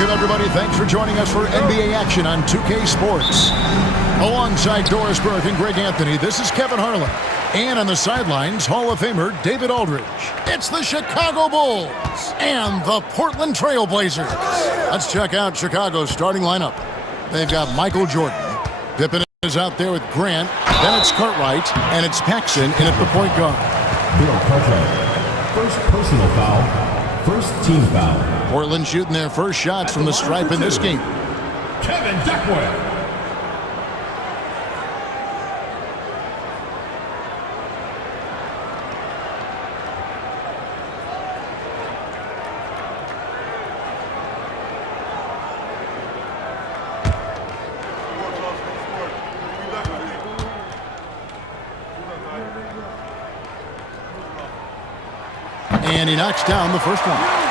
Welcome, everybody. Thanks for joining us for NBA action on 2K Sports. Alongside Doris Burke and Greg Anthony, this is Kevin Harlan. And on the sidelines, Hall of Famer David Aldridge. It's the Chicago Bulls and the Portland Trailblazers. Let's check out Chicago's starting lineup. They've got Michael Jordan. Pippen is out there with Grant. Then it's Cartwright, and it's Paxson in at the point guard. First personal foul. First team foul. Portland shooting their first shots from the stripe in this game. Kevin Duckworth. And he knocks down the first one.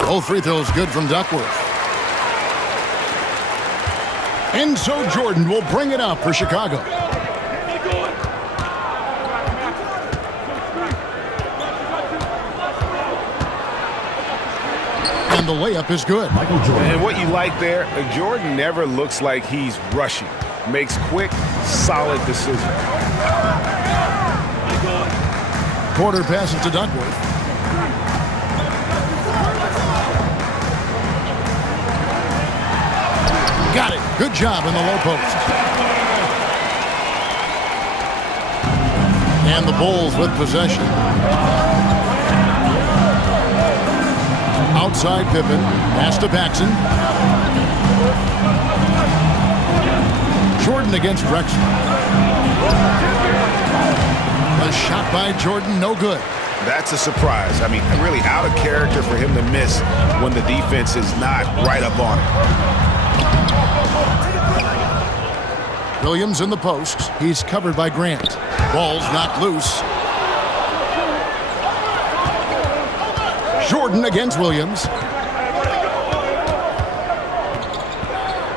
Both free throws good from Duckworth. And so Jordan will bring it up for Chicago. And the layup is good. Michael Jordan. And what you like there, Jordan never looks like he's rushing. Makes quick, solid decisions. Porter passes to Duckworth. Got it. Good job in the low post. And the Bulls with possession. Outside Pippen. Pass to Paxson. Jordan against Drexler. A shot by Jordan, no good. That's a surprise. I mean, really out of character for him to miss when the defense is not right up on him. Williams in the post. He's covered by Grant. Ball's knocked loose. Jordan against Williams.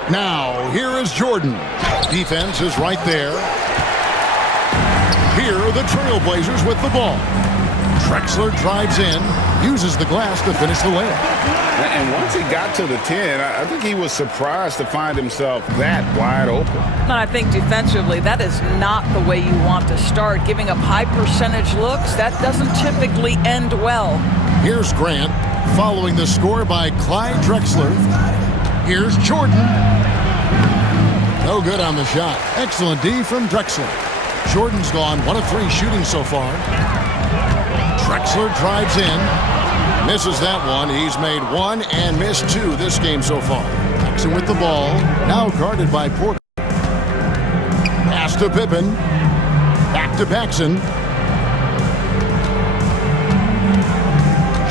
Now, here is Jordan. Defense is right there. Here are the Trailblazers with the ball. Drexler drives in, uses the glass to finish the layup. And once he got to the 10, I think he was surprised to find himself that wide open. And I think defensively, that is not the way you want to start. Giving up high percentage looks, that doesn't typically end well. Here's Grant, following the score by Clyde Drexler. Here's Jordan. No good on the shot. Excellent D from Drexler. Jordan's gone 1 of 3 shooting so far. Drexler drives in. Misses that one. He's made 1 and missed 2 this game so far. Paxson with the ball. Now guarded by Porter. Pass to Pippen. Back to Paxson.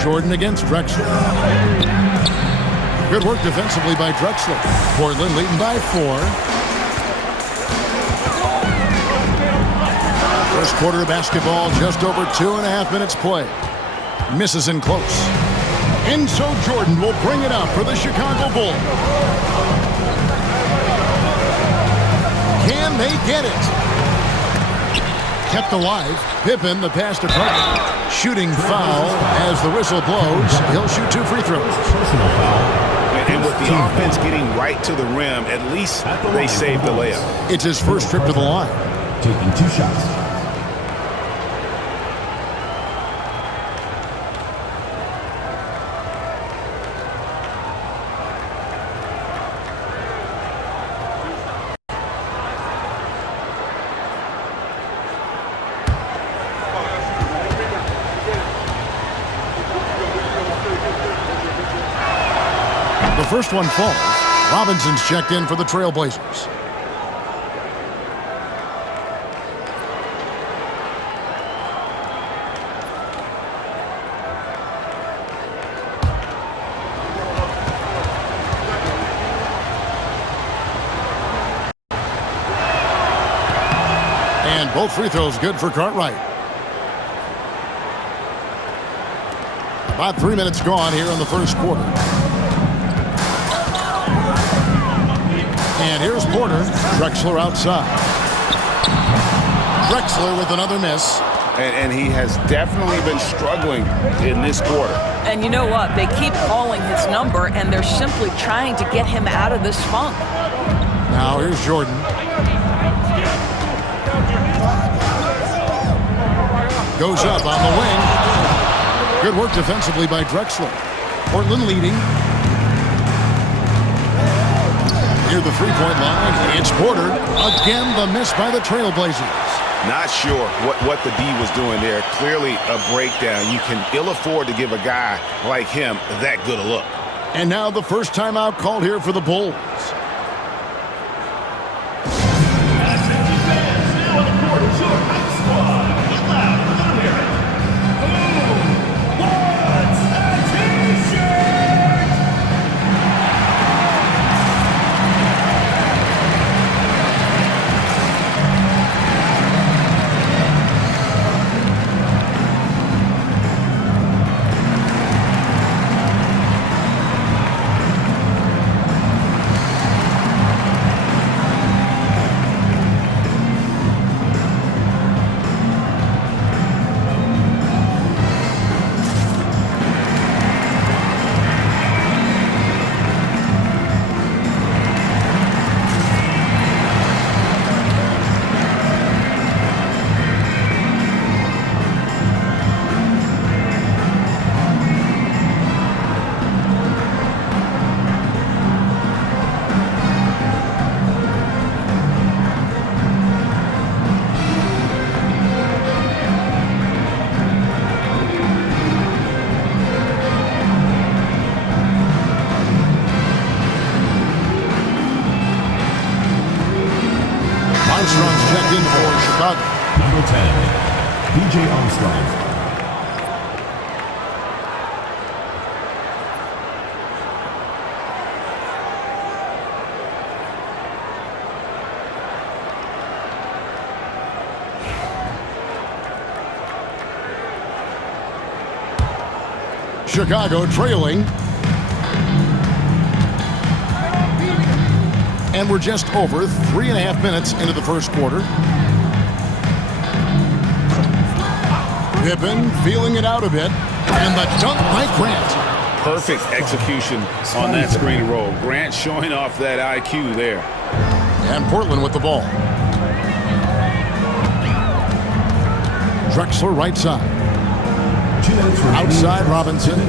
Jordan against Drexler. Good work defensively by Drexler. Portland leading by 4. First quarter of basketball, just over 2.5 minutes play. Misses in close. And so Jordan will bring it up for the Chicago Bulls. Can they get it? Kept alive. Pippen, the pass to Carter. Shooting foul as the whistle blows. He'll shoot 2 free throws. Personal foul. And with the offense getting right to the rim, at least they saved the layup. It's his first trip to the line. Taking 2 shots. The first one falls. Robinson's checked in for the Trailblazers. And both free throws good for Cartwright. About 3 minutes gone here in the first quarter. And here's Porter. Drexler outside. Drexler with another miss. And he has definitely been struggling in this quarter. And you know what? They keep calling his number, and they're simply trying to get him out of this funk. Now here's Jordan. Goes up on the wing. Good work defensively by Drexler. Portland leading. Near the three-point line, it's Porter. Again, the miss by the Trailblazers. Not sure what the D was doing there. Clearly a breakdown. You can ill afford to give a guy like him that good a look. And now the first timeout called here for the Bulls. Armstrong's checked in for Chicago. Number 10, DJ Armstrong. Chicago trailing. And we're just over 3.5 minutes into the first quarter. Pippen feeling it out a bit. And the dunk by Grant. Perfect execution on that screen and roll. Grant showing off that IQ there. And Portland with the ball. Drexler right side. Outside Robinson.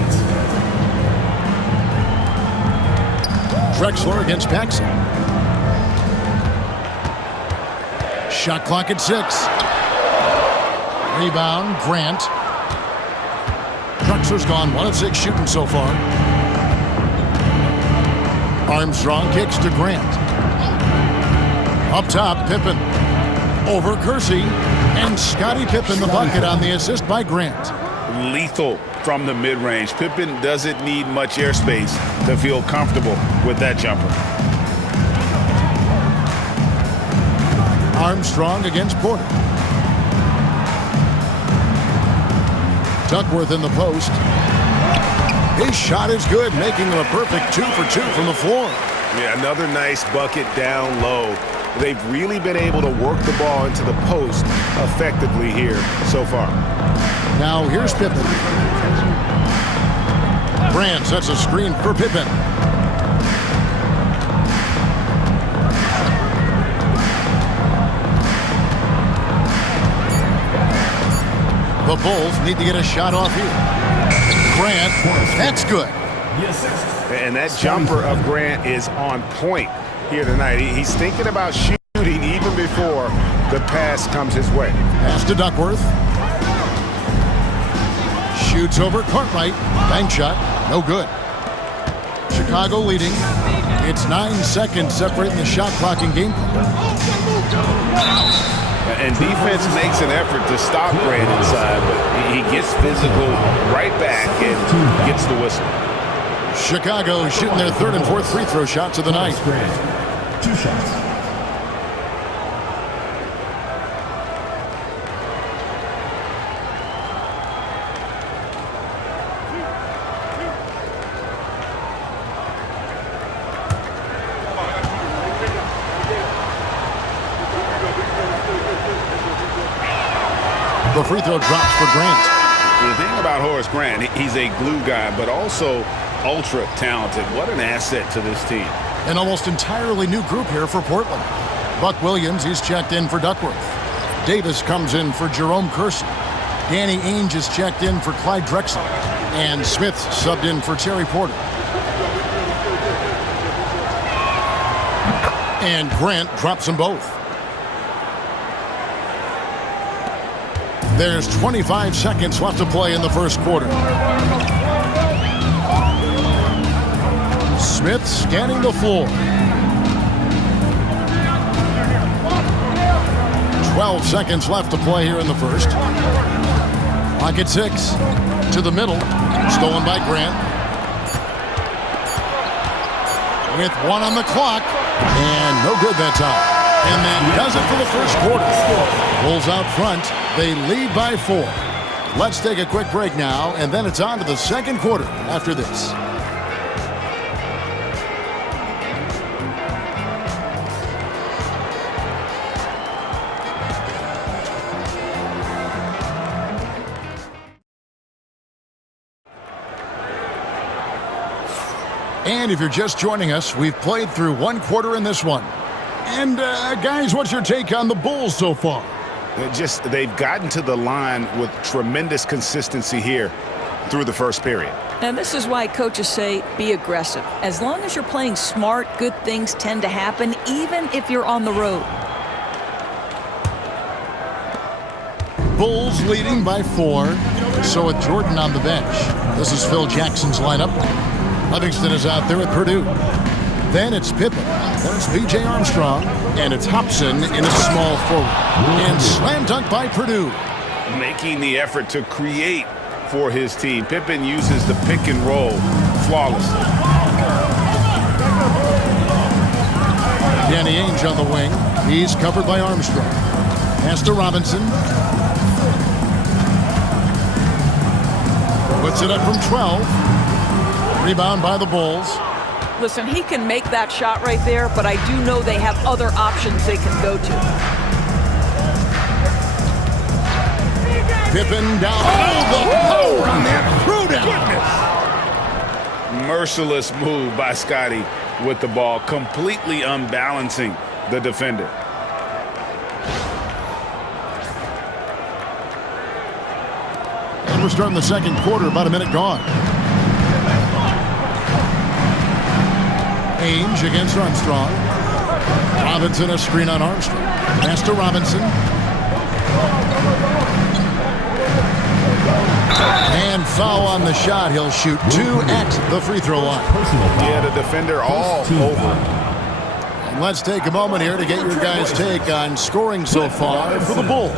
Drexler against Paxson. Shot clock at 6. Rebound, Grant. Drexler's gone 1 of 6 shooting so far. Armstrong kicks to Grant. Up top, Pippen. Over Kersey. And Scottie Pippen the bucket on the assist by Grant. Lethal from the mid-range. Pippen doesn't need much airspace to feel comfortable with that jumper. Armstrong against Porter. Duckworth in the post. His shot is good, making him a perfect 2 for 2 from the floor. Yeah, another nice bucket down low. They've really been able to work the ball into the post effectively here so far. Now here's Pippen. Grant sets a screen for Pippen. The Bulls need to get a shot off here. Grant, that's good. And that jumper of Grant is on point here tonight. He's thinking about shooting even before the pass comes his way. Pass to Duckworth. Shoots over Cartwright. Bank shot. No good. Chicago leading. It's 9 seconds separating the shot clock and game. And defense makes an effort to stop Grant inside, but he gets physical right back and gets the whistle. Chicago shooting their 3rd and 4th free throw shots of the night. 2 shots. free throw drops for Grant. The thing about Horace Grant, he's a glue guy, but also ultra talented. What an asset to this team. An almost entirely new group here for Portland. Buck Williams, he's checked in for Duckworth. Davis comes in for Jerome Kersey. Danny Ainge is checked in for Clyde Drexler. And Smith subbed in for Terry Porter. And Grant drops them both. There's 25 seconds left to play in the first quarter. Smith scanning the floor. 12 seconds left to play here in the first. Clock at 6. To the middle. Stolen by Grant. With 1 on the clock. And no good that time. And that does it for the first quarter. Bulls out front. They lead by 4. Let's take a quick break now, and then it's on to the second quarter after this. And if you're just joining us, we've played through one quarter in this one. And guys, what's your take on the Bulls so far? They've gotten to the line with tremendous consistency here through the first period. And this is why coaches say be aggressive. As long as you're playing smart, good things tend to happen, even if you're on the road. Bulls leading by 4. So with Jordan on the bench, this is Phil Jackson's lineup. Livingston is out there with Purdue. Then it's Pippen. Then it's B.J. Armstrong. And it's Hobson in a small forward. And slam dunk by Purdue. Making the effort to create for his team. Pippen uses the pick and roll flawlessly. Danny Ainge on the wing. He's covered by Armstrong. Pass to Robinson. Puts it up from 12. Rebound by the Bulls. Listen, he can make that shot right there, but I do know they have other options they can go to. Pippen down. Oh, the power on that throw down. Merciless move by Scotty with the ball, completely unbalancing the defender. And we're starting the second quarter, about a minute gone. Ainge against Armstrong. Robinson a screen on Armstrong. Pass to Robinson. And foul on the shot. He'll shoot 2 at the free throw line. Yeah, the defender all over. And let's take a moment here to get your guys' take on scoring so far for the Bulls.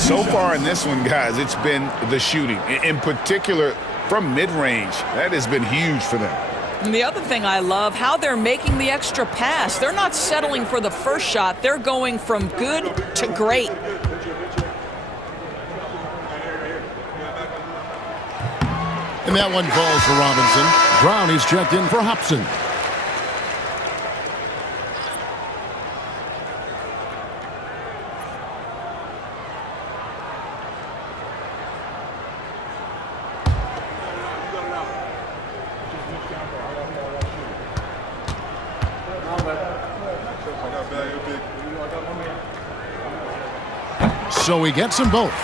So far in this one, guys, it's been the shooting. In particular, from mid-range. That has been huge for them. And the other thing I love, how they're making the extra pass. They're not settling for the first shot. They're going from good to great. And that one falls for Robinson. Brown, he's checked in for Hobson. So he gets them both.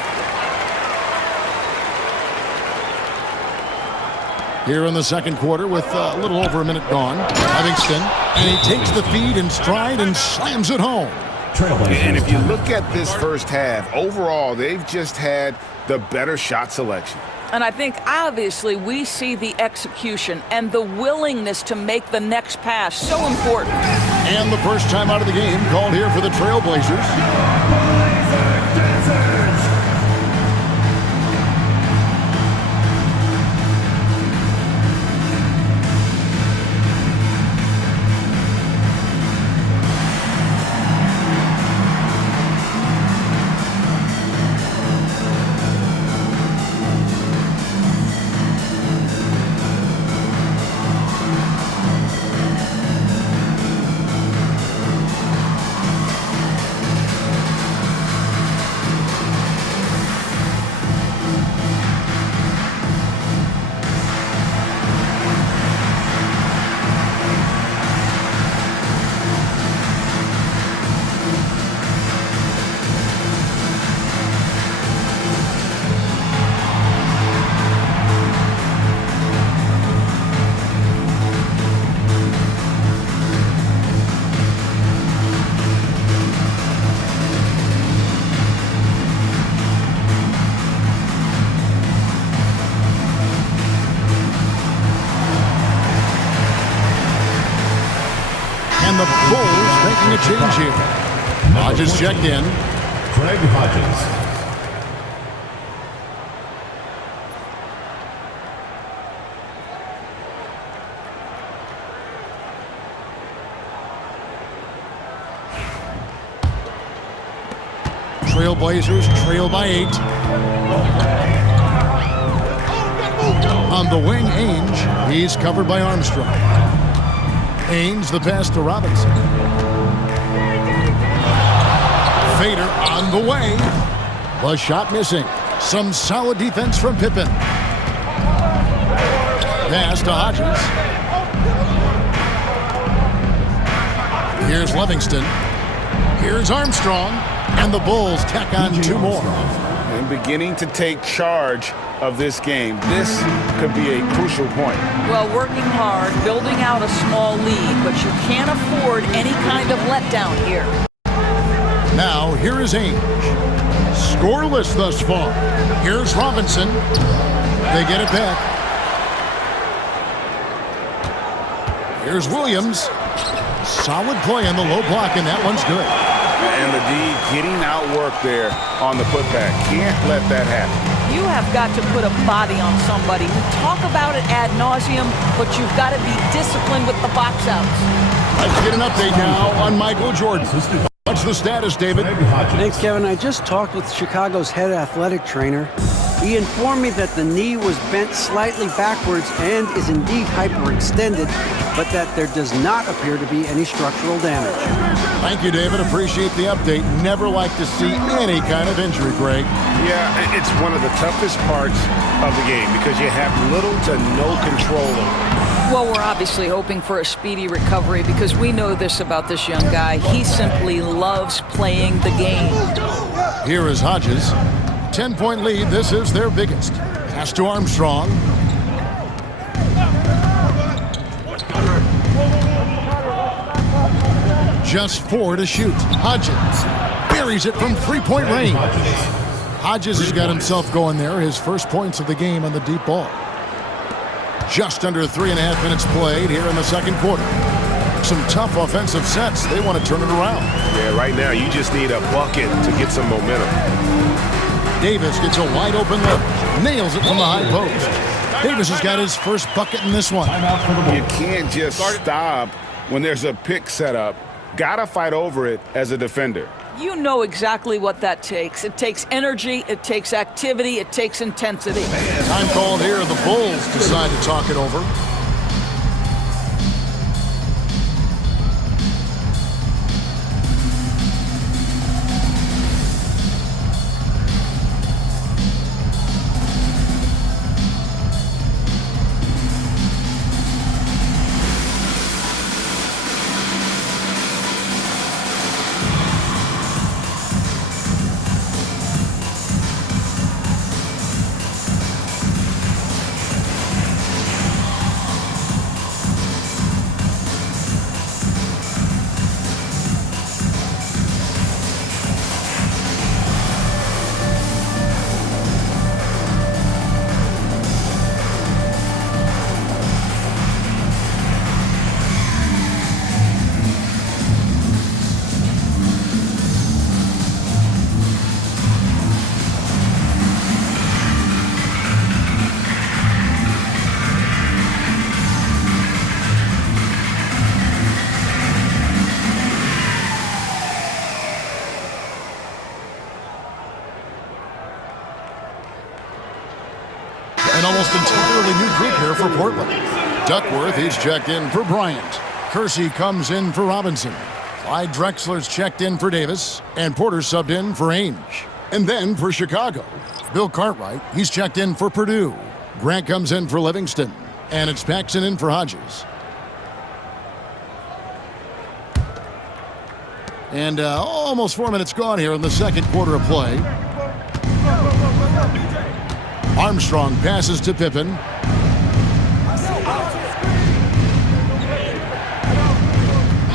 Here in the second quarter with a little over a minute gone. Livingston, and he takes the feed in stride and slams it home. And if you look at this first half, overall, they've just had the better shot selection. And I think, obviously, we see the execution and the willingness to make the next pass so important. And the first time out of the game called here for the Trailblazers. the Bulls making a change here. Hodges checked in. Craig Hodges. Trailblazers trail by 8. On the wing, Ainge. He's covered by Armstrong. Ainge the pass to Robinson. Fader on the way. The shot missing. Some solid defense from Pippen. Pass to Hodges. Here's Livingston. Here's Armstrong. And the Bulls tack on 2 more. And beginning to take charge of this game. This could be a crucial point. Well, working hard, building out a small lead, but you can't afford any kind of letdown here. Now, here is Ainge. Scoreless thus far. Here's Robinson. They get it back. Here's Williams. Solid play on the low block, and that one's good. And the D getting outworked there on the putback. Can't let that happen. You have got to put a body on somebody. We talk about it ad nauseum, but you've got to be disciplined with the box outs. Let's get an update now on Michael Jordan. What's the status, David? Thanks, Kevin. I just talked with Chicago's head athletic trainer. He informed me that the knee was bent slightly backwards and is indeed hyperextended, but that there does not appear to be any structural damage. Thank you, David. Appreciate the update. Never like to see any kind of injury, Greg. Yeah, it's one of the toughest parts of the game because you have little to no control over it. Well, we're obviously hoping for a speedy recovery because we know this about this young guy. He simply loves playing the game. Here is Hodges. 10-point lead. This is their biggest. Pass to Armstrong. Just 4 to shoot. Hodges buries it from 3-point range. Hodges has got himself going there. His first points of the game on the deep ball. Just under 3.5 minutes played here in the second quarter. Some tough offensive sets. They want to turn it around. Yeah, right now you just need a bucket to get some momentum. Davis gets a wide open look. Nails it from the high post. Davis has got his first bucket in this one. You can't just stop when there's a pick set up. Gotta fight over it as a defender. You know exactly what that takes. It takes energy, it takes activity, it takes intensity. Time called here. The Bulls decide to talk it over. An almost entirely new group here for Portland. Duckworth, he's checked in for Bryant. Kersey comes in for Robinson. Clyde Drexler's checked in for Davis. And Porter subbed in for Ainge. And then for Chicago, Bill Cartwright, he's checked in for Purdue. Grant comes in for Livingston. And it's Paxson in for Hodges. And almost 4 minutes gone here in the second quarter of play. Armstrong passes to Pippen.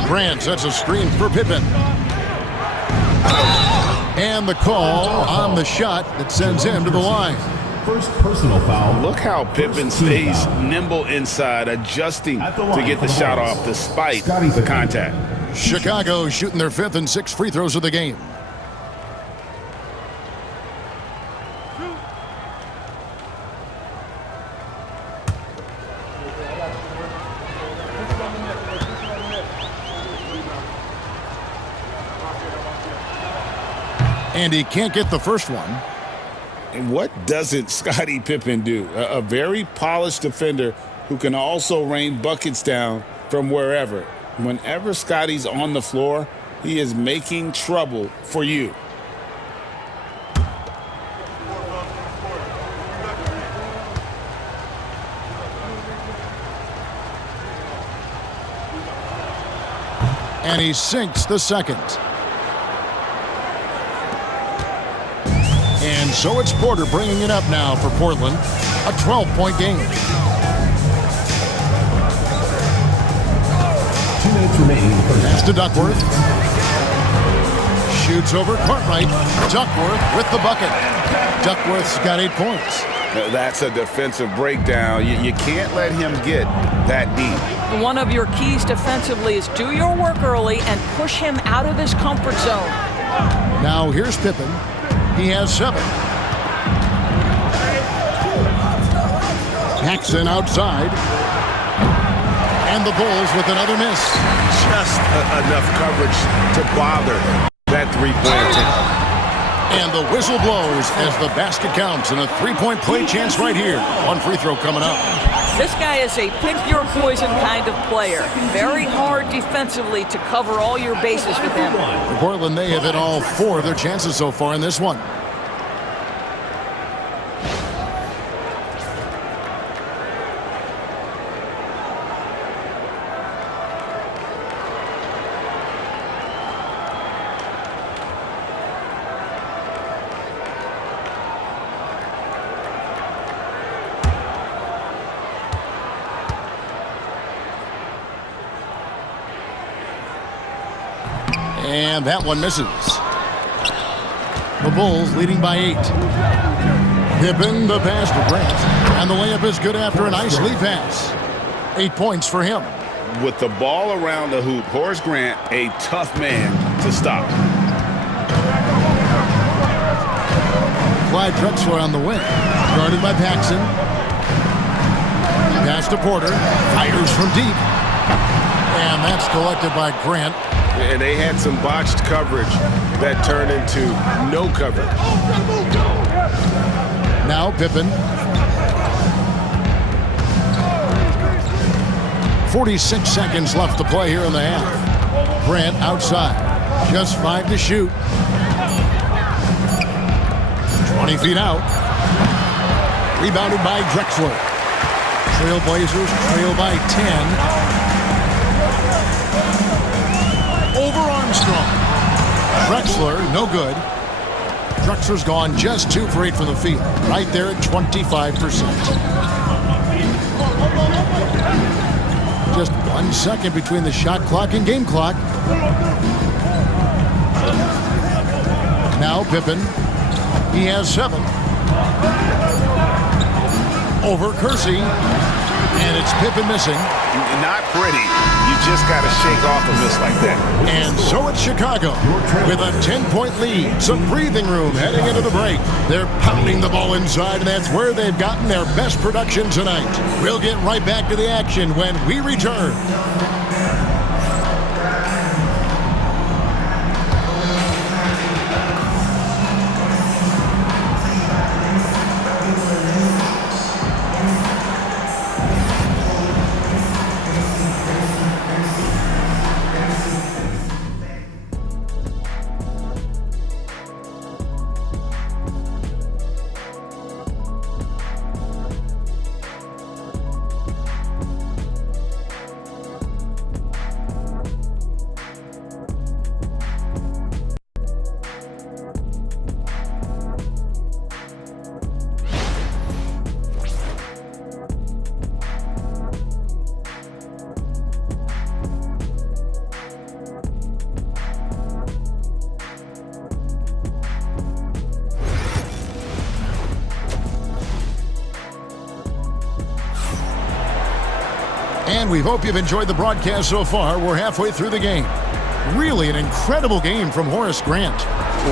Grant sets a screen for Pippen. And the call on the shot that sends him to the line. First personal foul. Look how Pippen stays nimble inside, adjusting to get the shot off despite the contact. Chicago shooting their 5th and 6th free throws of the game. And he can't get the first one. And what doesn't Scottie Pippen do? A very polished defender who can also rain buckets down from wherever. Whenever Scottie's on the floor, he is making trouble for you. And he sinks the second. And so it's Porter bringing it up now for Portland. A 12-point game. 2 minutes remaining in the first. Pass to Duckworth. Shoots over Cartwright. Duckworth with the bucket. Duckworth's got 8 points. That's a defensive breakdown. You can't let him get that deep. One of your keys defensively is do your work early and push him out of his comfort zone. Now here's Pippen. He has 7. Paxson outside. And the Bulls with another miss. Just enough coverage to bother that three-point attempt. And the whistle blows as the basket counts, and a 3-point play chance right here. One free throw coming up. This guy is a pick-your-poison kind of player. Very hard defensively to cover all your bases with him. For Portland, they have hit all 4 of their chances so far in this one. And that one misses. The Bulls leading by 8. Pippen the pass to Grant. And the layup is good after a nice lead pass. 8 points for him. With the ball around the hoop, Horace Grant, a tough man to stop. Clyde Drexler on the wing. Guarded by Paxson. Pass to Porter. Fires from deep. And that's collected by Grant. And they had some botched coverage that turned into no coverage. Now Pippen. 46 seconds left to play here in the half. Grant outside. Just 5 to shoot. 20 feet out. Rebounded by Drexler. Trailblazers trail by 10. Over Armstrong. Drexler, no good. Drexler's gone just 2 for 8 from the field. Right there at 25%. Just 1 second between the shot clock and game clock. Now Pippen. He has 7. Over Kersey. And it's Pippen missing. Not pretty. You just got to shake off a miss like that. And so it's Chicago with a 10-point lead. Some breathing room heading into the break. They're pounding the ball inside, and that's where they've gotten their best production tonight. We'll get right back to the action when we return. And we hope you've enjoyed the broadcast so far. We're halfway through the game. Really an incredible game from Horace Grant.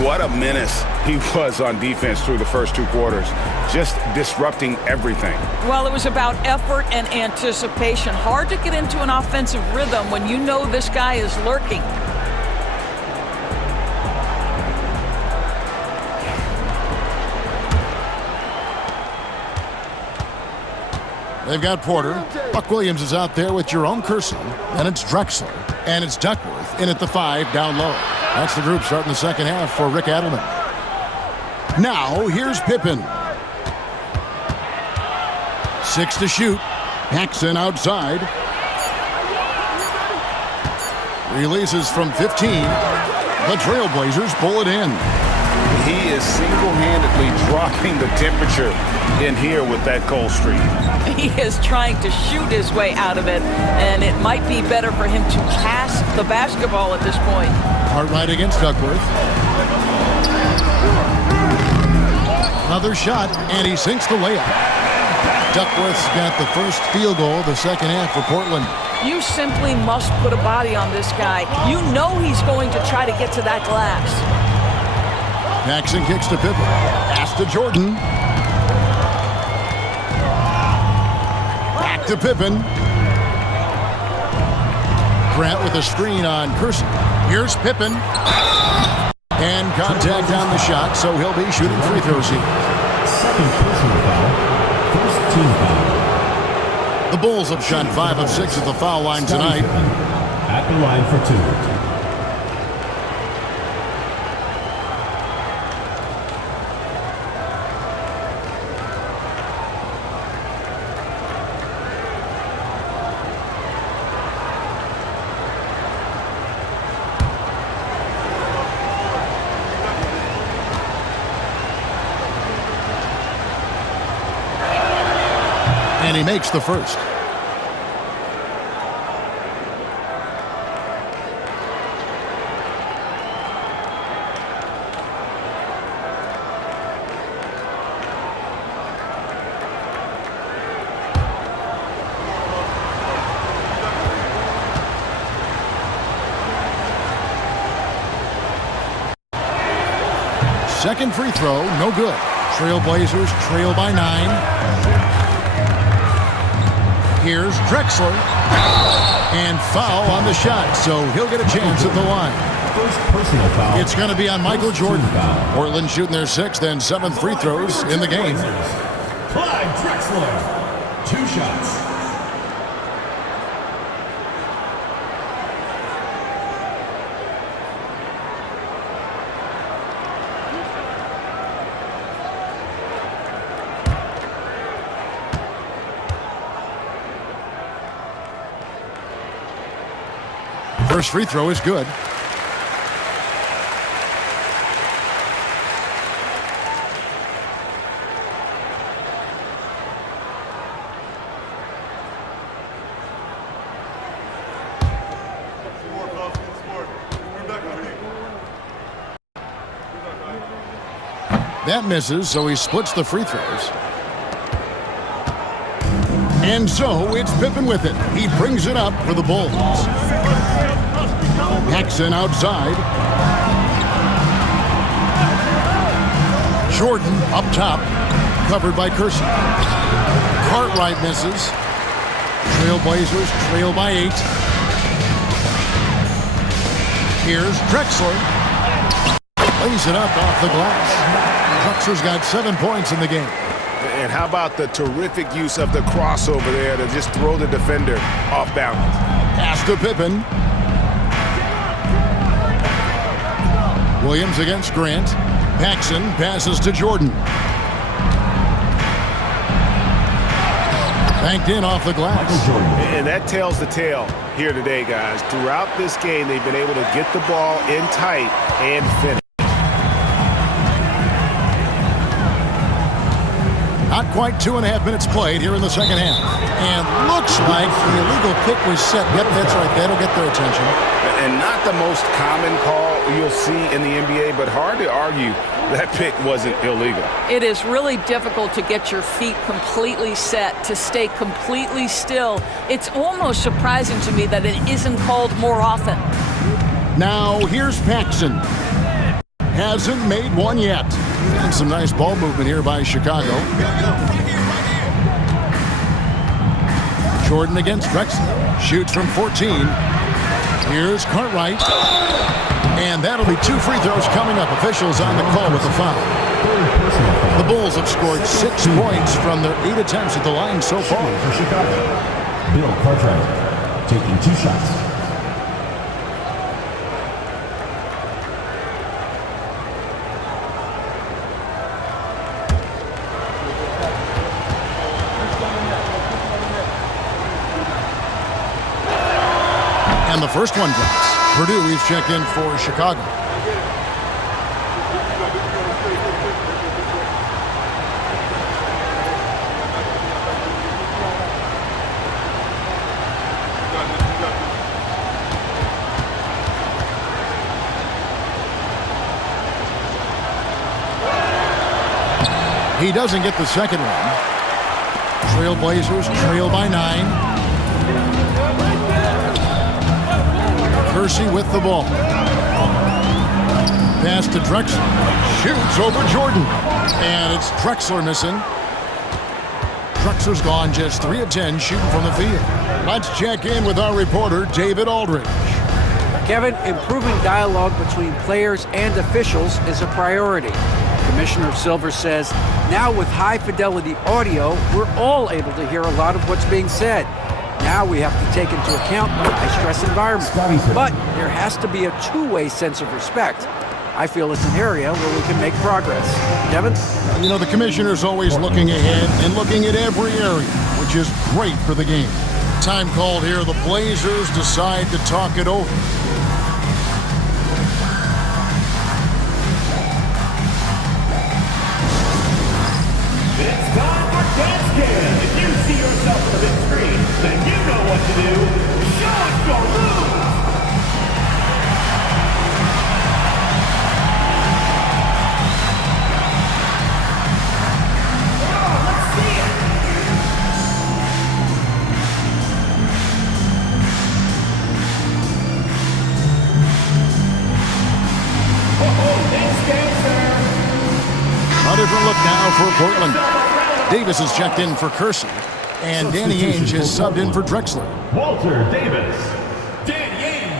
What a menace he was on defense through the first 2 quarters, just disrupting everything. Well, it was about effort and anticipation. Hard to get into an offensive rhythm when you know this guy is lurking. They've got Porter. Buck Williams is out there with Jerome Kersey. And it's Drexler. And it's Duckworth in at the 5 down low. That's the group starting the second half for Rick Adelman. Now, here's Pippen. 6 to shoot. Paxson outside. Releases from 15. The Trailblazers pull it in. He is single-handedly dropping the temperature in here with that cold streak. He is trying to shoot his way out of it, and it might be better for him to pass the basketball at this point. Cartwright against Duckworth. Another shot, and he sinks the layup. Duckworth's got the first field goal of the second half for Portland. You simply must put a body on this guy. You know he's going to try to get to that glass. Paxson kicks to Pippen. Pass to Jordan. Back to Pippen. Grant with a screen on Kersey. Here's Pippen. And contact on the shot, so he'll be shooting free throws here. Second personal foul. First team foul. The Bulls have shot 5 of 6 at the foul line tonight. At the line for 2. And he makes the first. Second free throw, no good. Trailblazers trail by 9. Here's Drexler. And foul on the shot, so he'll get a chance at the line. First personal foul. It's going to be on Michael Jordan. Foul. Portland shooting their 6th and 7th free throws in the game. Clyde Drexler. 2 shots. First free throw is good. That misses, so he splits the free throws. And so it's Pippen with it. He brings it up for the Bulls. Paxson outside. Jordan up top, covered by Kersey. Cartwright misses. Trailblazers trail by 8. Here's Drexler. Lays it up off the glass. Drexler's got 7 points in the game. And how about the terrific use of the crossover there to just throw the defender off balance. Pass to Pippen. Williams against Grant. Paxson passes to Jordan. Banked in off the glass. And that tells the tale here today, guys. Throughout this game, they've been able to get the ball in tight and finish. Not quite 2.5 minutes played here in the second half. And looks like the illegal pick was set. Yep, that's right. That'll get their attention. And not the most common call you'll see in the NBA, but hard to argue that pick wasn't illegal. It is really difficult to get your feet completely set, to stay completely still. It's almost surprising to me that it isn't called more often. Now here's Paxson. Hasn't made one yet. And some nice ball movement here by Chicago. Jordan against Drexler. Shoots from 14. Here's Cartwright. And that'll be 2 free throws coming up. Officials on the call with the foul. The Bulls have scored 6 points from their 8 attempts at the line so far. For Chicago, Bill Cartwright taking 2 shots. And the first one drops. Purdue is checked in for Chicago. He doesn't get the second one. Trailblazers trail by 9. Kersey with the ball. Pass to Drexler. Shoots over Jordan. And it's Drexler missing. Drexler's gone just 3 of 10 shooting from the field. Let's check in with our reporter, David Aldridge. Kevin, improving dialogue between players and officials is a priority. Commissioner Silver says, now with high-fidelity audio, we're all able to hear a lot of what's being said. Now we have to take into account the high-stress environment. But there has to be a two-way sense of respect. I feel it's an area where we can make progress. Devin? You know, the commissioner's always looking ahead and looking at every area, which is great for the game. Time called here. The Blazers decide to talk it over. It's time for Dance Cam. If you see yourself on the big screen, then you know what to do. Show us your moves. Let's see it. Dance Cam, sir. A different look now for Portland. Davis is checked in for Kersey, and Danny Ainge is subbed in for Drexler. Walter Davis. Danny Ainge.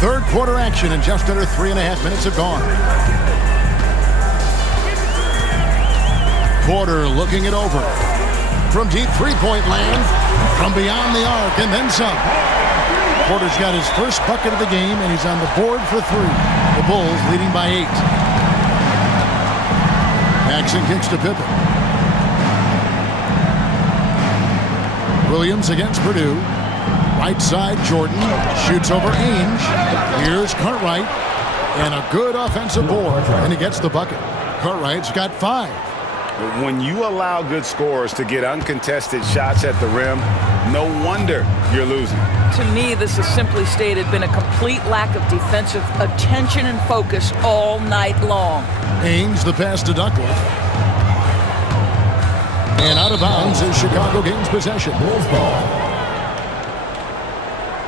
Third quarter action, and just under 3.5 minutes have gone. Porter looking it over. From deep three-point land, from beyond the arc, and then some. Porter's got his first bucket of the game, and he's on the board for 3. The Bulls leading by 8. Paxson kicks to Pippen. Williams against Purdue. Right side, Jordan shoots over Ainge. Here's Cartwright, and a good offensive board, and he gets the bucket. Cartwright's got 5. When you allow good scorers to get uncontested shots at the rim, no wonder you're losing. To me, this has simply stated been a complete lack of defensive attention and focus all night long. Ainge, the pass to Duckworth. And out of bounds as Chicago gains possession. Bulls ball.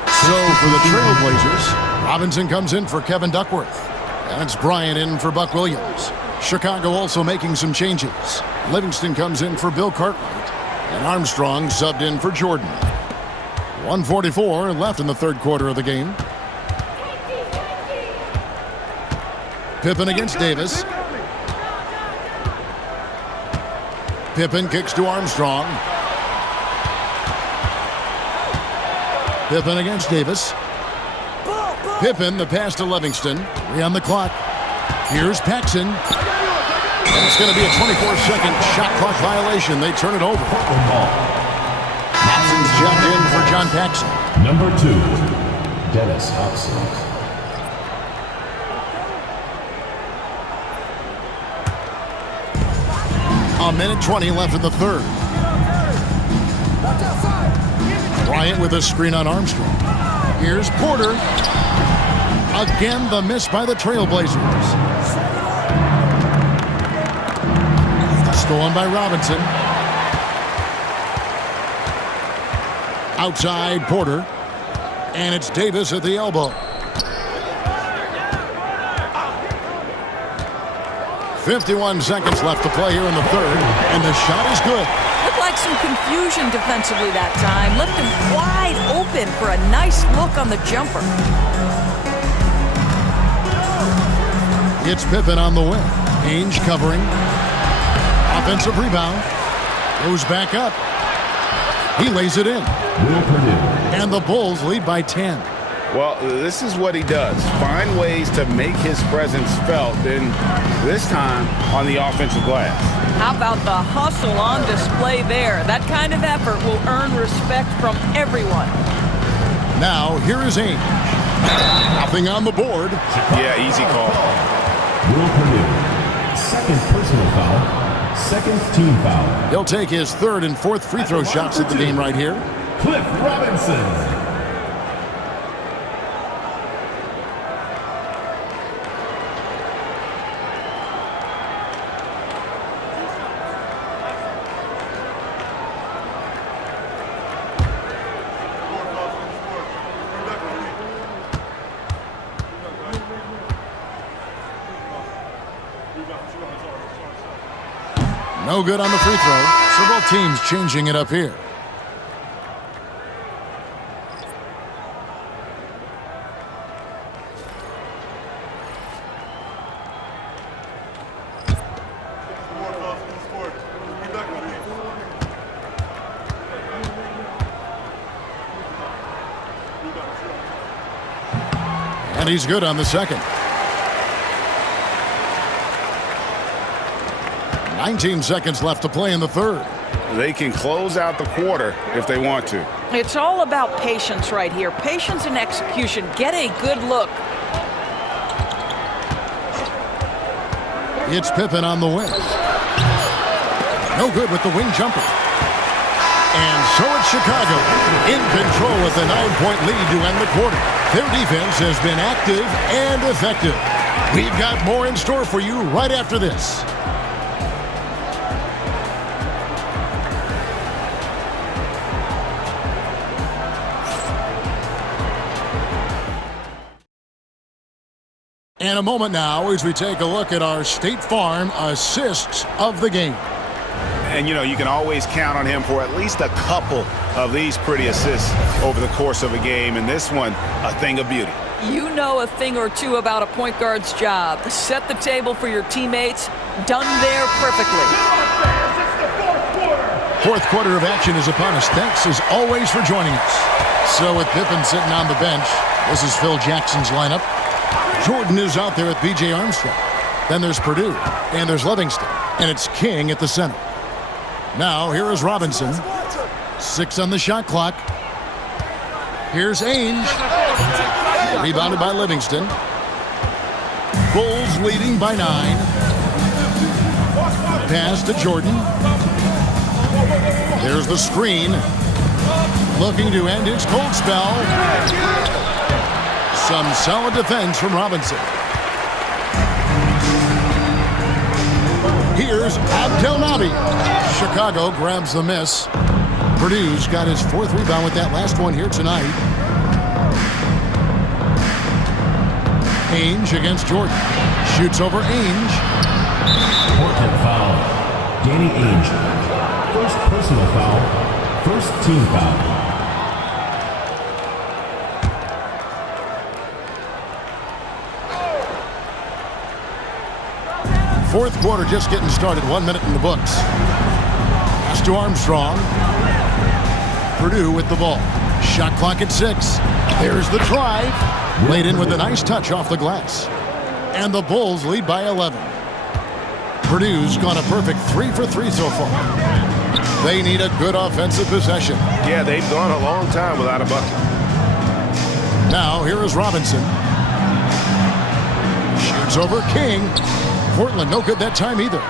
So for the Trailblazers, Robinson comes in for Kevin Duckworth. And it's Bryant in for Buck Williams. Chicago also making some changes. Livingston comes in for Bill Cartwright. And Armstrong subbed in for Jordan. 1:44 left in the third quarter of the game. Pippen against Davis. Pippen kicks to Armstrong. Pippen against Davis. Pippen, the pass to Livingston. 3 on the clock. Here's Paxson. And it's going to be a 24-second shot clock violation. They turn it over. Paxson's checked in for John Paxson. Number 2, Dennis Hobson. A minute 20 left in the third. Bryant with a screen on Armstrong. Here's Porter. Again, the miss by the Trailblazers. Stolen by Robinson. Outside Porter. And it's Davis at the elbow. 51 seconds left to play here in the third. And the shot is good. Looked like some confusion defensively that time. Left him wide open for a nice look on the jumper. It's Pippen on the wing. Ainge covering. Offensive rebound. Goes back up. He lays it in. And the Bulls lead by 10. Well, this is what he does. Find ways to make his presence felt, and this time on the offensive glass. How about the hustle on display there? That kind of effort will earn respect from everyone. Now, here is Ainge. Nothing on the board. Yeah, easy call. Will Purdue. Second personal foul. Second team foul. He'll take his third and fourth free throw shots at the game right here. Cliff Robinson. No good on the free throw. So both teams changing it up here. And he's good on the second. 19 seconds left to play in the third. They can close out the quarter if they want to. It's all about patience right here. Patience and execution. Get a good look. It's Pippen on the wing. No good with the wing jumper. And so it's Chicago in control with a 9-point lead to end the quarter. Their defense has been active and effective. We've got more in store for you right after this. In a moment now as we take a look at our State Farm assists of the game. And, you know, you can always count on him for at least a couple of these pretty assists over the course of a game. And this one, a thing of beauty. You know a thing or two about a point guard's job. Set the table for your teammates. Done there perfectly. Fourth quarter of action is upon us. Thanks, as always, for joining us. So with Pippen sitting on the bench, this is Phil Jackson's lineup. Jordan is out there with B.J. Armstrong. Then there's Purdue, and there's Livingston, and it's King at the center. Now, here is Robinson. 6 on the shot clock. Here's Ainge. Rebounded by Livingston. Bulls leading by 9. Pass to Jordan. There's the screen. Looking to end his cold spell. Some solid defense from Robinson. Here's Abdelnaby. Chicago grabs the miss. Purdue's got his 4th rebound with that last one here tonight. Ainge against Jordan. Shoots over Ainge. Portland foul. Danny Ainge. First personal foul. First team foul. Fourth quarter just getting started. 1 minute in the books. Pass to Armstrong. Purdue with the ball. Shot clock at 6. There's the drive. Laid in with a nice touch off the glass. And the Bulls lead by 11. Purdue's gone a perfect 3 for 3 so far. They need a good offensive possession. Yeah, they've gone a long time without a bucket. Now, here is Robinson. Shoots over King. Portland, no good that time either.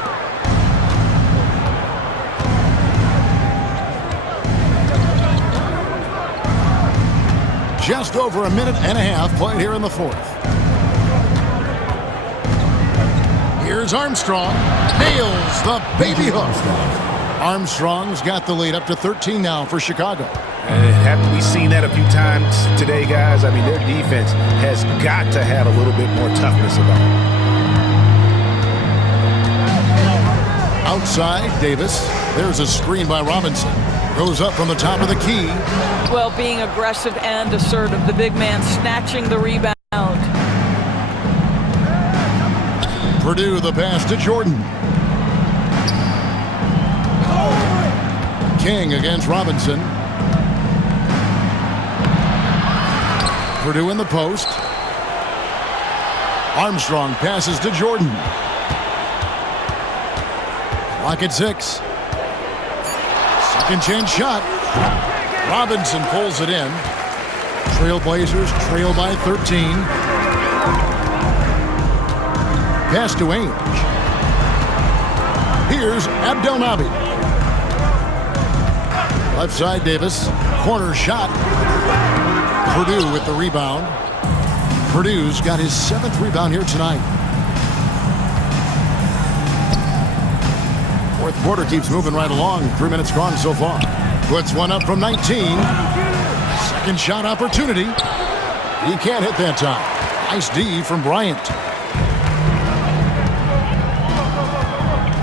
just over a minute and a half played here in the fourth. Here's Armstrong. Nails the baby hook. Armstrong's got the lead up to 13 now for Chicago. We've seen that a few times today, guys. I mean, their defense has got to have a little bit more toughness about it. Outside, Davis. There's a screen by Robinson. Goes up from the top of the key. Well, being aggressive and assertive. The big man snatching the rebound. Purdue the pass to Jordan. King against Robinson. Purdue in the post. Armstrong passes to Jordan. Clock at 6. Second chance shot. Robinson pulls it in. Trailblazers trail by 13. Pass to Ainge. Here's Abdelnaby. Left side, Davis. Corner shot. Purdue with the rebound. Purdue's got his 7th rebound here tonight. Fourth quarter keeps moving right along. 3 minutes gone so far. Puts one up from 19. Second shot opportunity. He can't hit that time. Nice D from Bryant.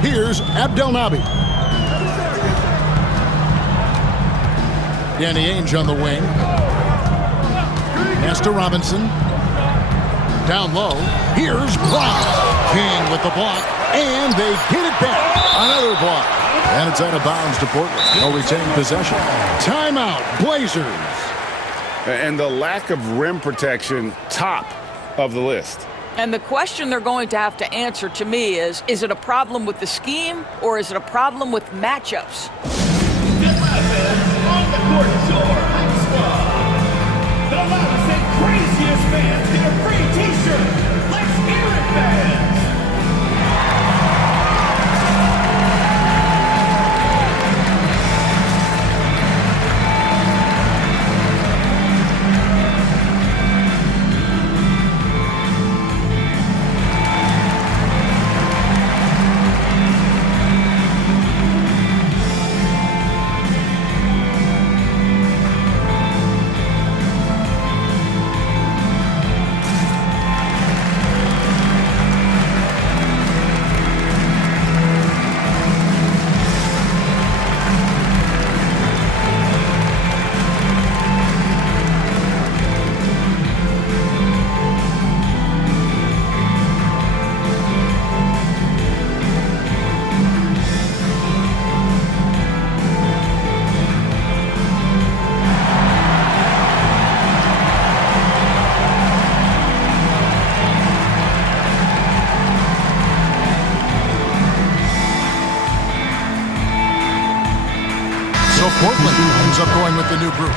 Here's Abdelnaby. Danny Ainge on the wing. Pass to Robinson. Down low. Here's Bryant. King with the block. And they get it back. Another block. And it's out of bounds to Portland. They'll retain possession. Timeout, Blazers. And the lack of rim protection, top of the list. And the question they're going to have to answer to me is it a problem with the scheme or is it a problem with matchups? On the court is your hype squad. The loudest and craziest fans get a free t-shirt. Let's hear it, fans. Portland ends up going with the new group.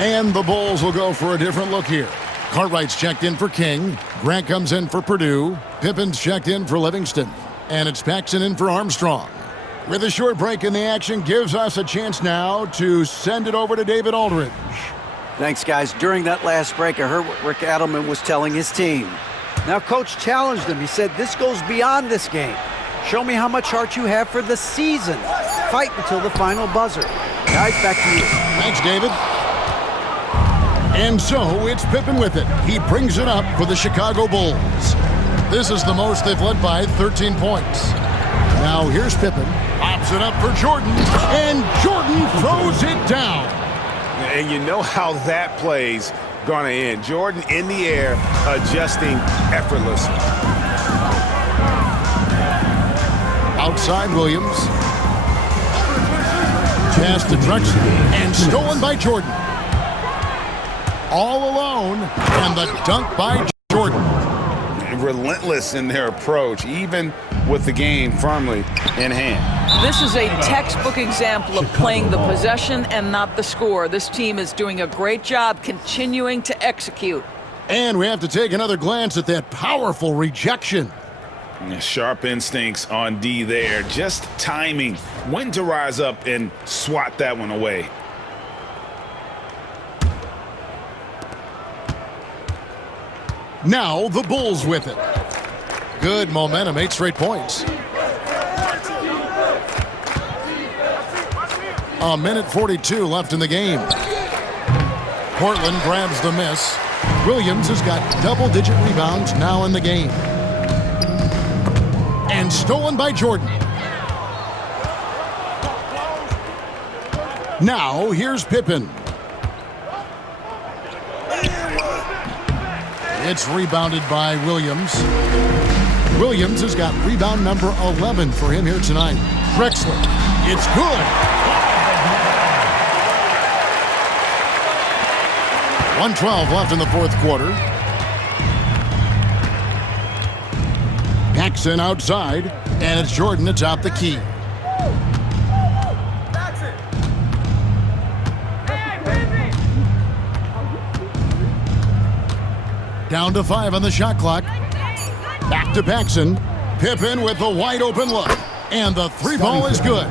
And the Bulls will go for a different look here. Cartwright's checked in for King. Grant comes in for Purdue. Pippen's checked in for Livingston. And it's Paxson in for Armstrong. With a short break in the action, gives us a chance now to send it over to David Aldridge. Thanks, guys. During that last break, I heard what Rick Adelman was telling his team. Now, Coach challenged him. He said, this goes beyond this game. Show me how much heart you have for the season. Fight until the final buzzer. Guys, back to you. Thanks, David. And so it's Pippen with it. He brings it up for the Chicago Bulls. This is the most they've led by 13 points. Now here's Pippen. Pops it up for Jordan. And Jordan throws it down. And you know how that play's going to end. Jordan in the air, adjusting effortlessly. Outside Williams. Pass to Drexler. And stolen by Jordan. All alone. And the dunk by Jordan. Relentless in their approach, even with the game firmly in hand. This is a textbook example of playing the possession and not the score. This team is doing a great job continuing to execute. And we have to take another glance at that powerful rejection. Sharp instincts on D there. Just timing when to rise up and swat that one away. Now the Bulls with it. Good momentum, 8 straight points. A minute 42 left in the game. Portland grabs the miss. Williams has got double-digit rebounds now in the game. And stolen by Jordan. Now here's Pippen. It's rebounded by Williams. Williams has got rebound number 11 for him here tonight. Drexler. It's good. 1:12 left in the fourth quarter. Paxson outside, and it's Jordan to top the key. Down to 5 on the shot clock. Back to Paxson. Pippen with the wide open look. And the three ball is good.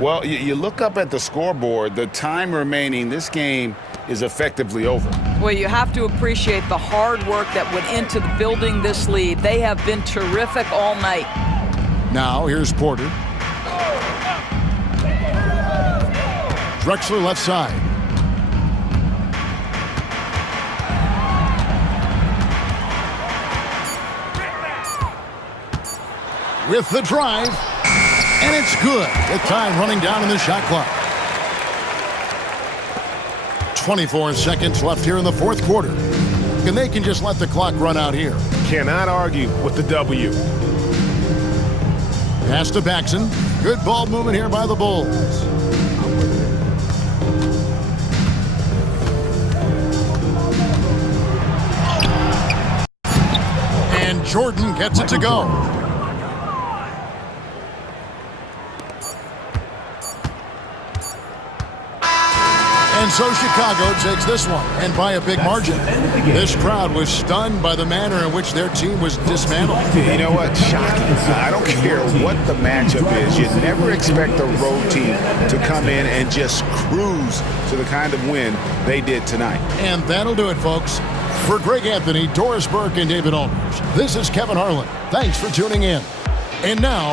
Well, you look up at the scoreboard, the time remaining, this game is effectively over. Well, you have to appreciate the hard work that went into building this lead. They have been terrific all night. Now here's Porter. Drexler left side. With the drive, and it's good. With time running down in the shot clock. 24 seconds left here in the fourth quarter. And they can just let the clock run out here. Cannot argue with the W. Pass to Paxson. Good ball movement here by the Bulls. And Jordan gets it to go. And so Chicago takes this one, and by a big margin. This crowd was stunned by the manner in which their team was dismantled. You know what? Shocking. I don't care what the matchup is. You never expect a road team to come in and just cruise to the kind of win they did tonight. And that'll do it, folks. For Greg Anthony, Doris Burke, and David Aldridge, this is Kevin Harlan. Thanks for tuning in. And now...